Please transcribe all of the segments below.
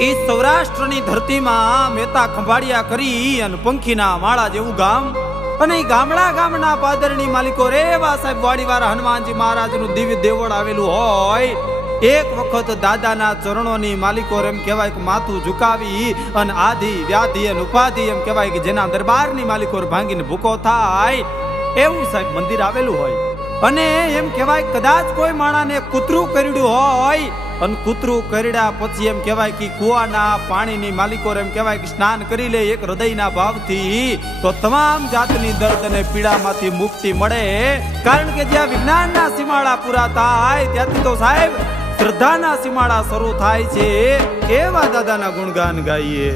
એ સૌરાષ્ટ્રની ધરતીમાં મહેતા ખંભાળિયા કરી અને પંખીના માળા જેવું ગામ, અને ગામડા ગામના પાદરની માલિકો રેવા સાહેબ વાડીવાળા હનુમાનજી મહારાજનું દિવ્ય દેવળ આવેલું હોય. એક વખત દાદાના ચરણોની માલિકો એમ કહેવાય કે માથું ઝુકાવી અને આધિ વ્યાધિ અને ઉપાધિ એમ કહેવાય કે જેના દરબારની માલિકો ભાંગીને ભૂકો થાય એવું સાહેબ મંદિર આવેલું હોય. અને એમ કહેવાય કદાચ કોઈ માણાને કૂતરું કરડ્યું હોય અને કૂતરું કરડ્યા પછી એમ કહેવાય કે કુવાના પાણીની માલિકો એમ કહેવાય કે સ્નાન કરી લે એક હૃદયના ભાવથી, તો તમામ જાતની દર્દ અને પીડામાંથી મુક્તિ મળે. કારણ કે જ્યાં વિજ્ઞાનના સીમાડા પૂરા થાય ત્યાંથી તો સાહેબ શ્રદ્ધાના સીમાડા શરૂ થાય છે. એવા દાદાના ગુણગાન ગાઈએ.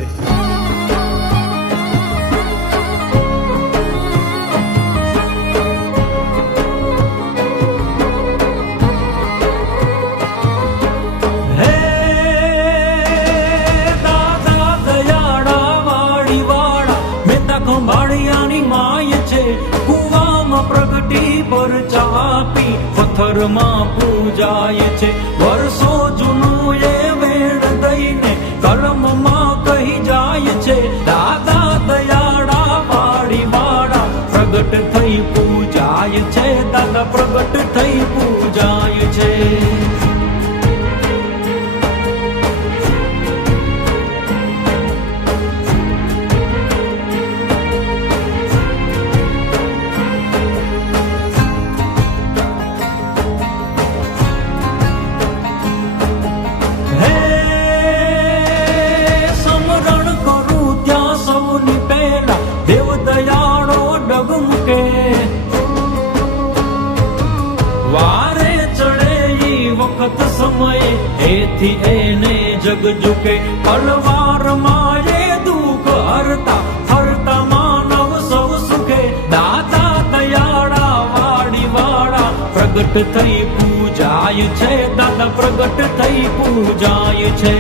ખંભાળિયાની માય છે, કુવામાં પ્રગટી પર ચાપી પથ્થરમાં પૂજાય છે. વર્ષો જૂનું એ વેણ દઈને કર્મમાં કહી જાય છે. દાદા દયાળા વાળી વાળા પ્રગટ થઈ પૂજાય છે. દાદા પ્રગટ થઈ પૂજાય છે. વારે ચડે ઈ વખત સમય એથી એને જગ ઝુકે. અલવારમાં એ દુઃખ હરતા હરતા માનવ સૌ સુખે. દાદા દયાળા વાળી વાળા પ્રગટ થઈ પૂજાય છે. દાદા પ્રગટ થઈ પૂજાય છે.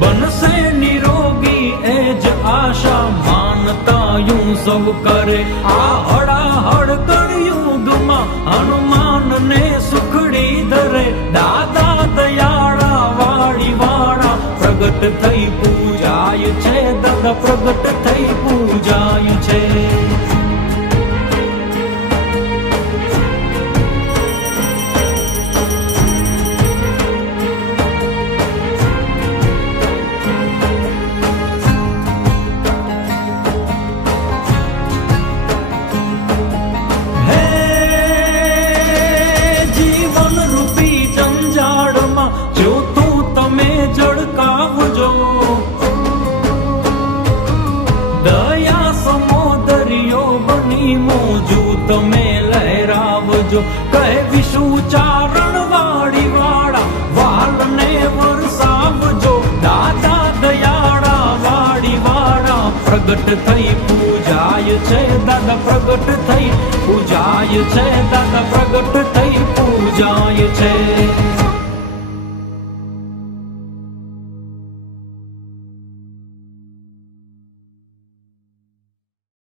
બનશે નિરોગી એ જ આશા માનતા યું સૌ કરે. આ હડાહડ કળયુગમાં હનુમાનને સુખડી ધરે. દાદા દયાળા વાળી વાળા પ્રગટ થઈ પૂજાય છે. દાદા પ્રગટ થઈ પૂજાય છે. દયા સમોદરિયો બની મોજુ તમે લહેરાવજો. કહે વિષુચારણ વાળી વાળા વાલને વરસાવજો. દાદા દયાળા વાળી વાળા પ્રગટ થઈ પૂજાય છે. દાદા પ્રગટ થઈ પૂજાય છે. દાદા પ્રગટ થઈ પૂજાય છે.